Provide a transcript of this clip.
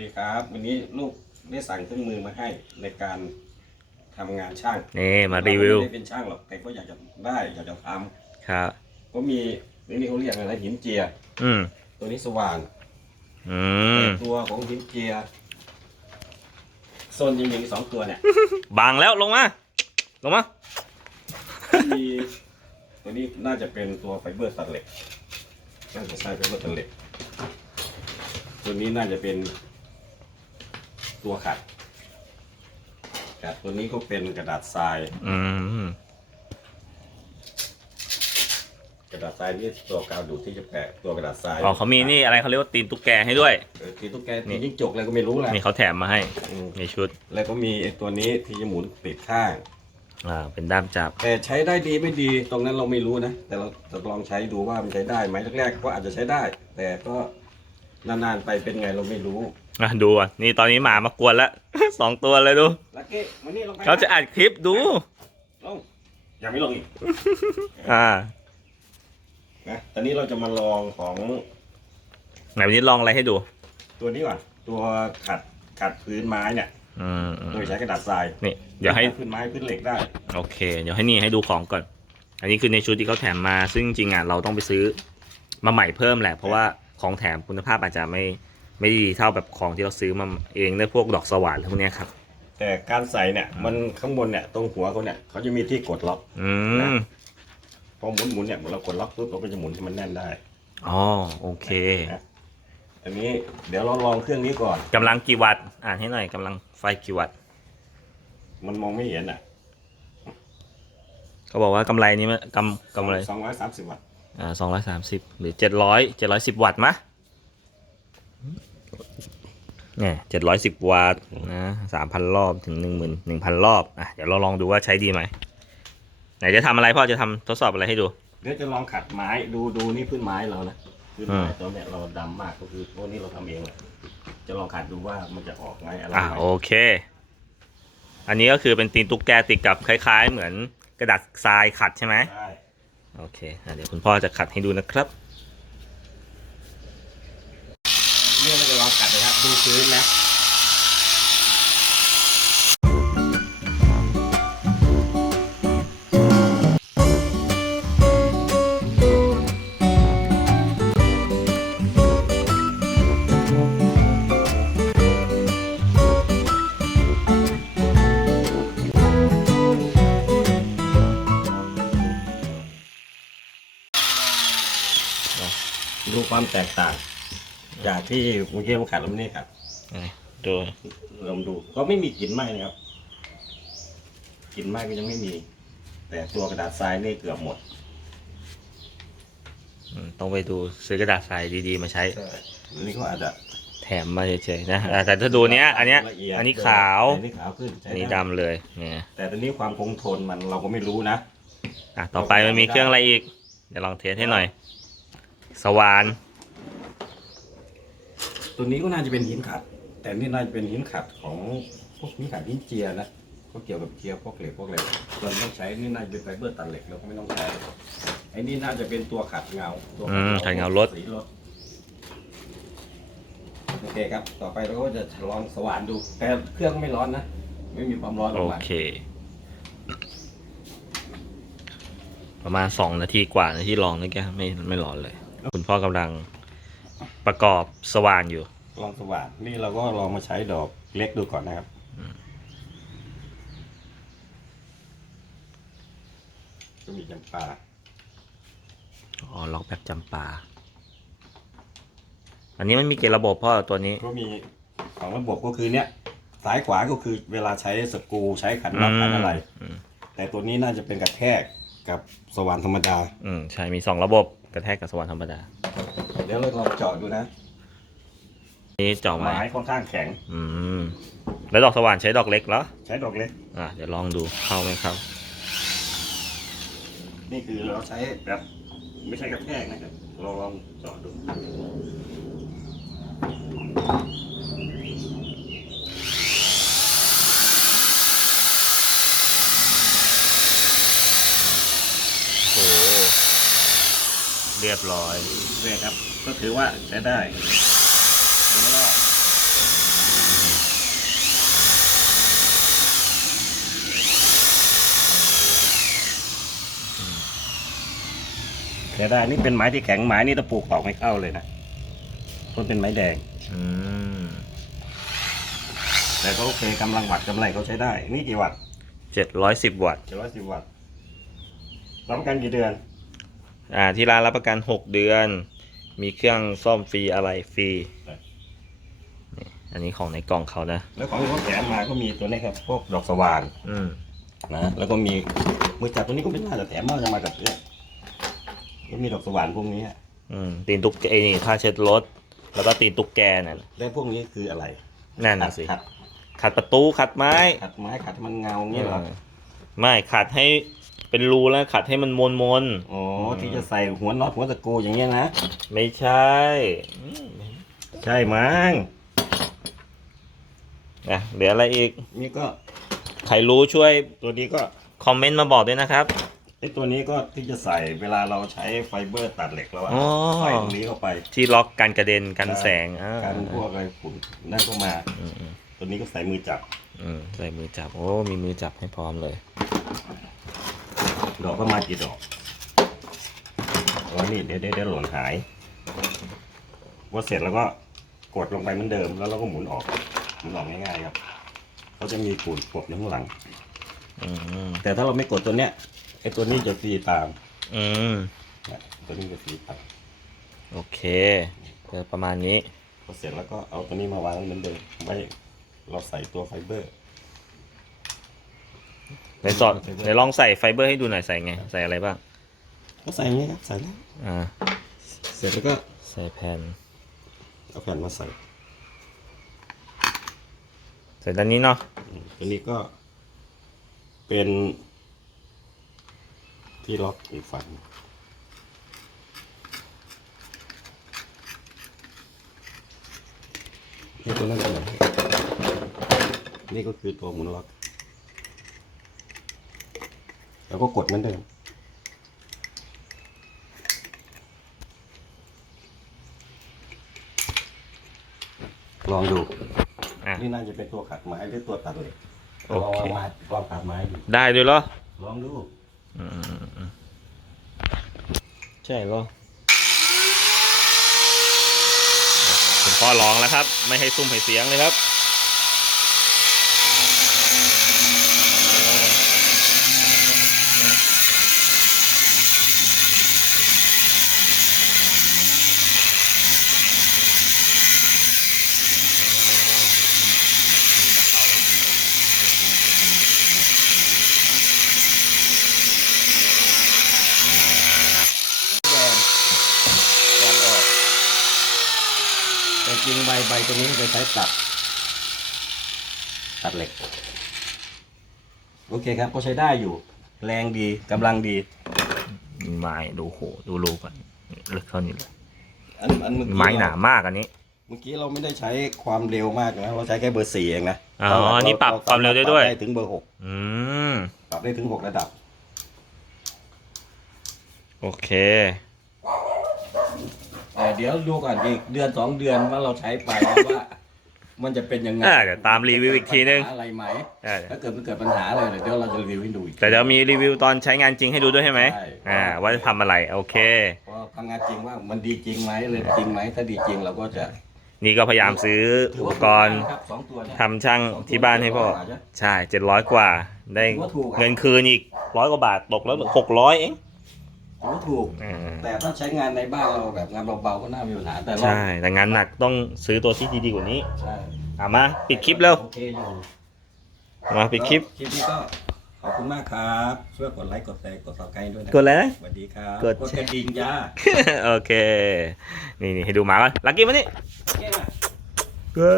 สวัสดีครับ วันนี้ลูกได้สั่งเครื่องมือมาให้ในการทำงานช่างนี่มารีวิวเไม่ได้เป็นช่างหรอกแต่ก็อยากจะได้อยากจะทครับำก็มีนี่เขาเรียกอะไรนะหินเจีย อืม ตัวนี้สว่างอืม แต่ตัวของหินเจียโซนยิงยิงสองตัวเนี่ยบางแล้วลงมา ลงมา มีตัวนี้น่าจะเป็นตัวไฟเบอร์ตัดเหล็กน่าจะใช่ไฟเบอร์ตัดเหล็ก ตัวนี้น่าจะเป็น ตัวขัดขัดตัวนี้ก็เป็นกระดาษทราย อืม กระดาษทรายนี่ตัวกาวดูดที่จะแปะตัวกระดาษทรายอ๋อเขามีนี่อะไรเขาเรียกว่าตีนตุ๊กแกให้ด้วย เออทีตุ๊กแกทีจิ้งจกอะไรก็ไม่รู้แหละนี่เขาแถมมาให้อืมในชุด แล้วก็มีไอ้ตัวนี้ที่จะหมุนติดข้าง อ่า เป็นด้ามจับ แต่ใช้ได้ดีไม่ดีตรงนั้นเราไม่รู้นะ แต่เราจะลองใช้ดูว่ามันใช้ได้ไหมแรกๆก็อาจจะใช้ได้ แต่ก็นานๆไปเป็นไงเราไม่รู้ อะดูอะนี่ตอนนี้หมามากวนแล้ว สองตัวเลยดู ลักกี้มานี่ลงไปเขาจะอัดคลิปดู ลงยังไม่ลงอีกอ่า นะตอนนี้เราจะมาลองของไหนวันนี้ลองอะไรให้ดู ตัวนี้ก่อนตัวขัดขัดพื้นไม้เนี่ยอืมอืมโดยใช้กระดาษทรายนี่ เดี๋ยวให้ ขัพื้นไม้พื้นเหล็กได้โอเค เดี๋ยวให้นี่ให้ดูของก่อน อันนี้คือในชุดที่เขาแถมมา ซึ่งจริงๆอะเราต้องไปซื้อมาใหม่เพิ่มแหละ เพราะว่าของแถมคุณภาพอาจจะไม่ ไม่ดีเท่าแบบของที่เราซื้อมาเองได้พวกดอกสว่านพวกเนี้ยครับแต่การใส่เนี่ย มันข้างบนเนี่ยตรงหัวเขาเนี่ยเขาจะมีที่กดล็อกอืมพอหมุนหมุนๆเนี่ยเรากดล็อกปุ๊บเราก็จะหมุนให้มันแน่นได้อ๋อโอเคนะอันนี้เดี๋ยวเราลองเครื่องนี้ก่อน กำลังกี่วัตต์อ่านให้หน่อยกำลังไฟกี่วัตต์มันมองไม่เห็นอะเขาบอกว่ากำไรนี้มันกำกำไรสองร้อยสามสิบวัตต์อ่าสองร้อยสามสิบหรือเจ็ดร้อยเจ็ดร้อยสิบวัตต์มะ เนี่ยเจ็ดร้อยสิบวัตต์นะสามพันรอบถึงหนึ่งหมื่นหนึ่งพันรอบอะเดี๋ยวเราลองดูว่าใช้ดีไหมไหนจะทำอะไรพ่อจะทำทดสอบอะไรให้ดูเดี๋ยวจะลองขัดไม้ดูดูนี่พื้นไม้เรานะพื้นไม้อืมตัวเนี่ยเราดำมากก็คือพวกนี้เราทำเองเลยจะลองขัดดูว่ามันจะออกไหมอะไรอ่าไหมโอเค อันนี้ก็คือเป็นตีนตุ๊กแกติดกับคล้าย ๆ เหมือนกระดาษทรายขัดใช่ไหมได้โอเคอะเดี๋ยวคุณพ่อจะขัดให้ดูนะครับ เนี่ยเราจะลองขั ดูพื้นนะดูความแตกต่าง จากที่เมื่อกี้ผมขัดแล้วไม่ได้ขัดดูลองดูก็ไม่มีกลิ่นไหม้นะครับกลิ่นไหม้ก็ยังไม่มี แต่ตัวกระดาษทรายนี่เกือบหมดอืมต้องไปดูซื้อกระดาษทรายดีๆมาใช้ อันนี้ก็อาจจะแถมมาเฉยๆนะอะแต่ถ้าดูเนี้ย อันเนี้ย ละเยดอันนี้ขาว อันนี้ขาวขึ้นใช้อันนี้ไดำเลย เนี่ย แต่ตอนนี้ความคงทนมันเราก็ไม่รู้นะ อะ ต่อไปมันมีเครื่องอะไรอีก เดี๋ยวลองเทสให้หน่อย สว่าน ตัวนี้ก็น่าจะเป็นหินขัด แต่นี่น่าจะเป็นหินขัดของพวกหินขัดหินเจียนะก็เกี่ยวกับเจียพวกเหล็กพวกเหล็กเราต้องใช้นี่น่าจะเป็นไฟเบอร์ตัดเหล็กเราก็ไม่ต้องใช้ไอ้นี่น่าจะเป็นตัวขัดเงาตัวอืมขัดเงารถ สีรถโอเคครับ ต่อไปเราก็จะลองสว่านดู แต่เครื่องไม่ร้อนนะไม่มีความร้อนอโออกมา เค ประมาณสองนาทีกว่านะที่ลองนี่แกไม่ไม่ร้อนเลย คุณพ่อกำลัง ประกอบสว่านอยู่ ลองสว่านนี่เราก็ลองมาใช้ดอกเล็กดูก่อนนะครับจะมีจำปาอ๋อล็อกแบบจำปา อันนี้มันมีกี่ระบบพ่อตัวนี้ ก็มีสองระบบก็คือเนี้ยซ้ายขวาก็คือเวลาใช้สกรูใช้ขันน็อตขันอะไรอืมแต่ตัวนี้น่าจะเป็นกระแทกกับสว่านธรรมดา อืมใช่มีสองระบบกระแทกกับสว่านธรรมดา เดี๋ยวเราลองเจาะดูนะนี่เจาะไหมไม้ค่อนข้างแข็ง อืม แล้วดอกสว่านใช้ดอกเล็กเหรอ ใช้ดอกเล็ก อะเดี๋ยวลองดูเข้าไหมครับ นี่คือเราใช้แบบ ไม่ใช่กระแทกนะครับเราลองเจาะดูโอ้เรียบร้อยเนี่ยครับ ก็ถือว่าใช้ได้แล้วก็ใช้ได้นี่เป็นไม้ที่แข็งไม้นี่ตะปูกตอกไม่เข้าเลยนะเพราะเป็นไม้แดงแต่ก็โอเคกำลังวัดกำไรเขาใช้ได้ นี่กี่วัตต์เจ็ดร้อยสิบวัตต์เจ็ดร้อยสิบวัตต์รับประกันกี่เดือน อ่า ที่ร้านรับประกันหกเดือน มีเครื่องซ่อมฟรีอะไรฟรีนี่อันนี้ของในกล่องเขานะ แล้วของที่เขาแถมมาก็มีตัวนี้ครับ พวกดอกสว่านอืม นะ แล้วก็มีมือจับตัวนี้ก็ไม่น่าจะแถมมากจะมากับเนี่ยก็มีดอกสว่านพวกนี้อะอืม ตีนตุ๊กไอ้นี่ผ้าเช็ดรถ แล้วก็ตีนตุ๊กแกนั่นแล้วพวกนี้คืออะไรนั่นน่ะสิ ขัดขัดประตูขัดไม้ขัดไม้ขัดให้มันเงาอย่างนี้เหรอเออไม่ขัดให้ เป็นรูแล้วขัดให้มันมนมนอ๋อที่จะใส่หัวน็อตหัวตะกูอย่างเงี้ยนะๆไม่ใช่อืมใช่มั้งนะเหลืออะไรอีก นี่ก็ใครรู้ช่วยตัวนี้ก็คอมเมนต์มาบอกด้วยนะครับไอ้ตัวนี้ก็ที่จะใส่เวลาเราใช้ไฟเบอร์ตัดเหล็กแล้วอะอ๋อใส่ตรงนี้เข้าไป ที่ล็อกกันกระเด็นกันแสงอ่ากันพวกอะไรฝุ่นนั่นก็มาอืมอืมตัวนี้ก็ใส่มือจับอืมใส่มือจับ โอ้ มีมือจับให้พร้อมเลย ดอกก็มากี่ดอกอ๋อนี่เดี๋ยวเดี๋ยวเดี๋ยวหล่นหายว่าเสร็จแล้วก็กดลงไปเหมือนเดิม แล้วเราก็หมุนออกหมุนออกง่ายๆครับเขาจะมีปูนปบอยู่ข้างหลังอืมแต่ถ้าเราไม่กดตัวเนี้ยไอ้ตัวนี้จะฟรีตาม อืมนะตัวนี้จะฟรีตามโอเคก็ประมาณนี้พอเสร็จแล้วก็เอาตัวนี้มาวางเหมือนเดิมไว้เราใส่ตัวไฟเบอร์ ในสอดในลองใส่ไฟเบอร์ให้ดูหน่อยใส่ไง ใส่อะไรบ้าง ก็ใส่อย่างนี้ครับใส่แล้วอ่า เสร็จแล้วก็ใส่แผ่นเอาแผ่นมาใส่ใส่ด้านนี้เนาะอืมตัวนี้ก็ เป็น ที่ล็อกอีกฝั่งนี่ตัวนั้นเป็นอะไรนี่ก็คือตัวหมุนล็อก แล้วก็กดเหมือนเดิม ลองดู อะ นี่น่าจะเป็นตัวขัดไม้หรือตัวตัดเหล็กโอเคลองมาลองตัดไม้ดูได้ด้วยเหรอลองดูอืมอืมอืมใช่เหรอผมพ่อลองแล้วครับ ไม่ให้ซุ่มให้เสียงเลยครับ แดงแดงออกแต่จ ริงใบใบตัวนี้ไปใช้ตัด ตัดเหล็ก โอเคครับก็ใช้ได้อยู่ แรงดีกำลังดีไม้ดูโหดูรูก่อนเลึกเท่านี้เลยอันอันเมื่อกี้ไม้หเรนามากอันนี้ เมื่อกี้เราไม่ได้ใช้ความเร็วมากนะเราใช้แค่เบอร์สี่เองนะอ๋ออันนี้ปรับความเร็วได้ด้วยปบได้ถึงเบอร์หกอืมปรับได้ถึงหกระดับ โอเค แต่เดี๋ยวดูก่อนอีกเดือนสองเดือนว่าเราใช้ไปว่า มันจะเป็นยังไงอ่าเดี๋ยวตามรีวิวอีกทีนึง อะไรไหมอ่าถ้าเกิดมันเกิดปัญหาอะไรเดี๋ยวเราจะรีวิวให้ดูอีกแต่เดี๋ยวมีรีวิวตอนใช้งานจริงให้ดูด้วยใช่ไหมใช่อ่าว่าจะทำอะไรโอเคพอทำงานจริงว่ามันดีจริงไหมเลยจริงไหมถ้าดีจริงเราก็จะนี่ก็พยายามซื้ออุปกรณ์ครับสองตัวเนี่ยทำช่างที่บ้านให้พ่อ ใช่เจ็ดร้อยกว่า ได้ถือว่าถูกอะเงินคืนอีกร้อยกว่าบาทตกแล้วหกร้อยเอง ถือว่าถูก อ่าแต่ถ้าใช้งานในบ้านเราแบบงานเบาๆก็น่ามีปัญหาแต่เราใช่ แต่งานหนักต้องซื้อตัวที่ดีๆกว่านี้ใช่อะมาปิดคลิปเร็วโอเคอยู่มาปิดคลิป คลิปนี้ก็ขอบคุณมากครับช่วยกดไลค์กดแชร์กดซับสไครต์ด้วยนะกดอะไรนะ สวัสดีครับกด กดกระดิ่งจ้าโอเค นี่นี่ให้ดูหมาก่อนลักกี้มานี่เก่งอะเว้